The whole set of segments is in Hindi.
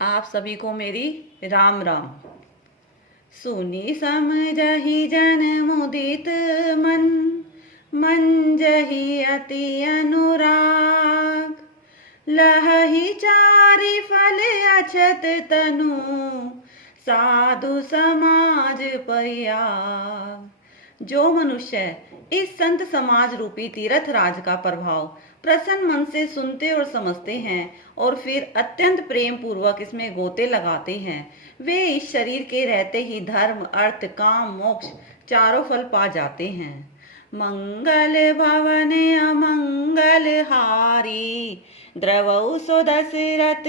आप सभी को मेरी राम राम। सुनी समझहि जन मुदित मन, मंजहि अति अनुराग। लहहि चारि फल अछत तनु, साधु समाज परियाग। जो मनुष्य इस संत समाज रूपी तीर्थ राज का प्रभाव प्रसन्न मन से सुनते और समझते हैं और फिर अत्यंत प्रेम पूर्वक इसमें गोते लगाते हैं, वे इस शरीर के रहते ही धर्म अर्थ काम मोक्ष चारों फल पा जाते हैं। मंगल भवन अमंगल हारी, द्रवौ सो दशरथ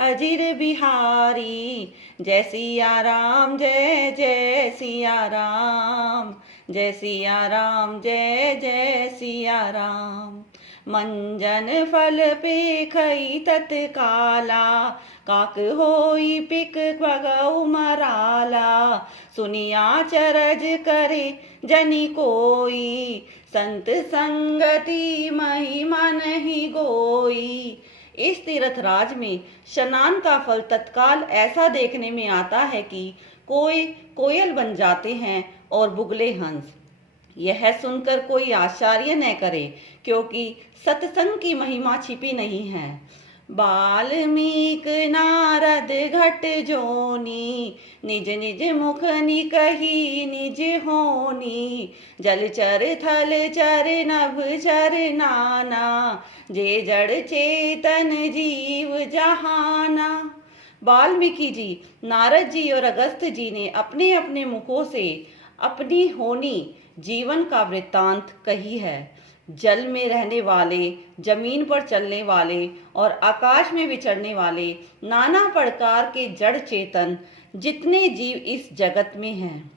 अजिर बिहारी। जय सिया राम जय जय सिया राम, जय सिया राम जय जय सिया राम। मंजन फल पेखई तत्काला, काक होई पिक पगौ मराला। सुनिया चरज करे जनि कोई, संत संगति महिमा नहीं गोई। इस तीर्थ राज में स्नान का फल तत्काल ऐसा देखने में आता है कि कोई कोयल बन जाते हैं और बुगले हंस। यह सुनकर कोई आश्चर्य न करे, क्योंकि सत्संग की महिमा छिपी नहीं है। बाल्मीक नारद घट जोनी, निज निज मुख निकही निज होनी। जलचर थलचर नभ चर नाना, जे जड़ चेतन जीव जहाना। वाल्मीकि जी, नारद जी और अगस्त जी ने अपने अपने मुखों से अपनी होनी जीवन का वृत्तांत कही है। जल में रहने वाले, जमीन पर चलने वाले और आकाश में विचरने वाले नाना प्रकार के जड़ चेतन जितने जीव इस जगत में हैं।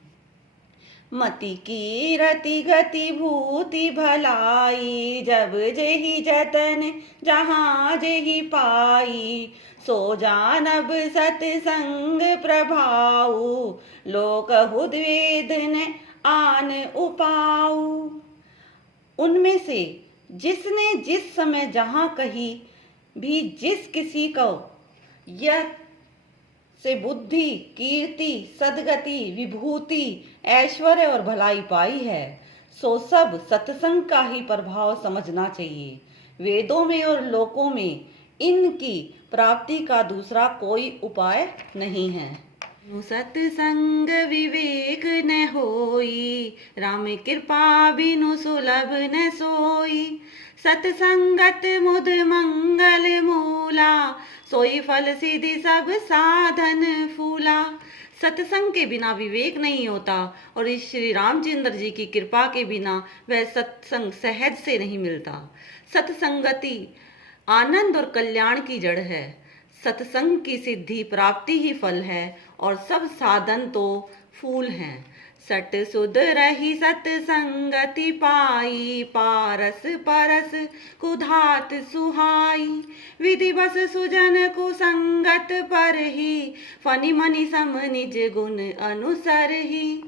मति की रति गति भूति भलाई, जब जेहि जतन जहाँ जेहि पाई। सो जानब सतसंग प्रभाऊ, लोक हुद्वेद न आन उपाऊ। उनमें से जिसने जिस समय जहाँ कहीं भी जिस किसी को यह से बुद्धि कीर्ति सदगति विभूति ऐश्वर्य और भलाई पाई है, सो सब सत्संग का ही प्रभाव समझना चाहिए। वेदों में और लोकों में इनकी प्राप्ति का दूसरा कोई उपाय नहीं है। सत्संग विवेक न होई, राम कृपा बिनु सुलभ न सोई। सत्संगत मुद मंगल मूला, सोई फल सिद्धि सब साधन फूला। सत्संग के बिना विवेक नहीं होता और इस श्री रामचंद्र जी की कृपा के बिना वह सत्संग सहज से नहीं मिलता। सत्संगति आनंद और कल्याण की जड़ है। सत्संग की सिद्धि प्राप्ति ही फल है और सब साधन तो फूल हैं। सट सुध रही सत्संगति पाई, पारस परस कुधात सुहाई। विधि बस सुजन कुसंगत पर ही, फनि मनि सम निज गुण अनुसर ही।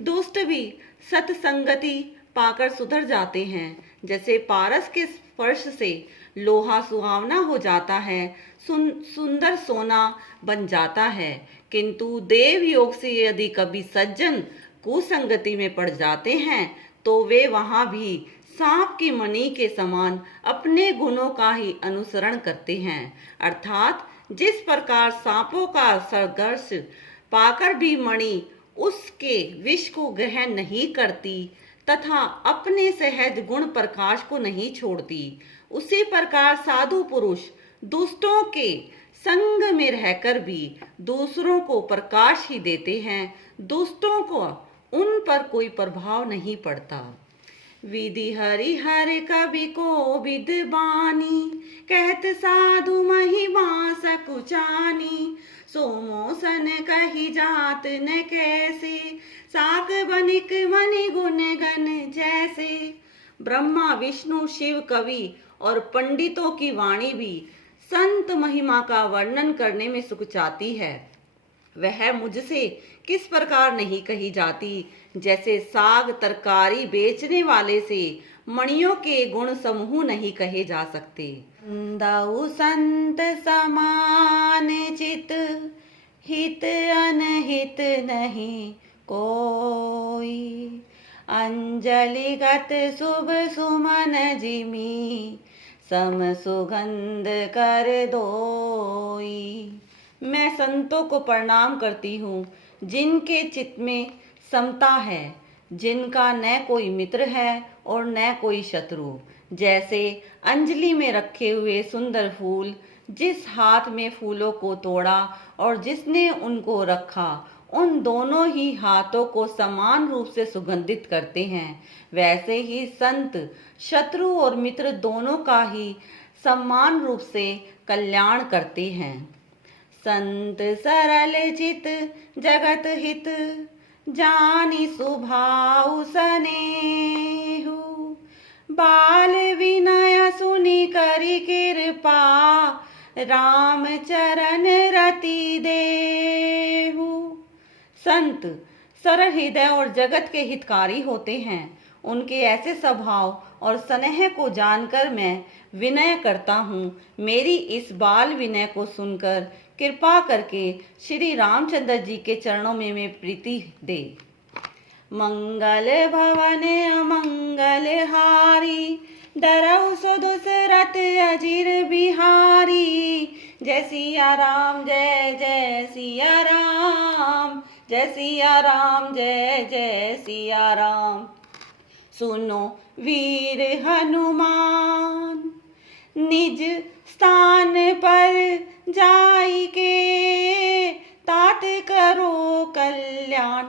दुष्ट भी सत्संगति पाकर सुधर जाते हैं। जैसे पारस के स्पर्श से लोहा सुहावना हो जाता है, सुंदर सोना बन जाता है, किंतु देव योग से यदि कभी सज्जन कुसंगति में पड़ जाते हैं तो वे वहां भी सांप की मणि के समान अपने गुणों का ही अनुसरण करते हैं। अर्थात जिस प्रकार सांपों का संघर्ष पाकर भी मणि उसके विष को ग्रहण नहीं करती तथा अपने सहज गुण प्रकाश को नहीं छोड़ती, उसी प्रकार साधु पुरुष दुष्टों के संग में रहकर भी दूसरों को प्रकाश ही देते हैं। दुष्टों को उन पर कोई प्रभाव नहीं पड़ता। विधि हरि हर कवि को विद बानी, कहत साधु महिमा सकुचानी। सोमोसन कही जात न कैसे, साक बनिक मनि गुण गण जैसे। ब्रह्मा विष्णु शिव कवि और पंडितों की वाणी भी संत महिमा का वर्णन करने में सुखचाती है। वह मुझसे किस प्रकार नहीं कही जाती, जैसे साग तरकारी बेचने वाले से मणियों के गुण समूह नहीं कहे जा सकते। दाऊ संत समान चित हित नहीं कोई। अंजलिगत शुभ सुमन जिमी, सम सुगंध कर दोई। मैं संतों को प्रणाम करती हूँ जिनके चित्त में समता है, जिनका न कोई मित्र है और न कोई शत्रु। जैसे अंजलि में रखे हुए सुंदर फूल, जिस हाथ में फूलों को तोड़ा और जिसने उनको रखा, उन दोनों ही हाथों को समान रूप से सुगंधित करते हैं। वैसे ही संत शत्रु और मित्र दोनों का ही समान रूप से कल्याण करते हैं। संत सरल चित जगत हित, जानी स्वभाव सनेहु। बाल विनय सुनि करि कृपा, राम चरण रति देहु। संत सरल हृदय और जगत के हितकारी होते हैं। उनके ऐसे स्वभाव और स्नेह को जानकर मैं विनय करता हूँ। मेरी इस बाल विनय को सुनकर कृपा करके श्री रामचंद्र जी के चरणों में मैं प्रीति दे। मंगल भवन अमंगल हारी, डरऊ सो दुसरत अजीर बिहारी। जय सिया राम जय जय सिया राम, जय सिया राम जय जय सिया राम। सुनो वीर हनुमान, निज स्थान पर जाई के, तात करो कल्याण।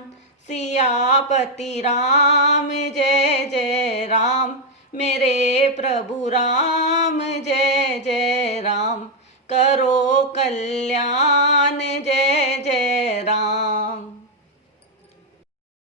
सियापति राम जय जय राम, मेरे प्रभु राम जय जय राम। करो कल्याण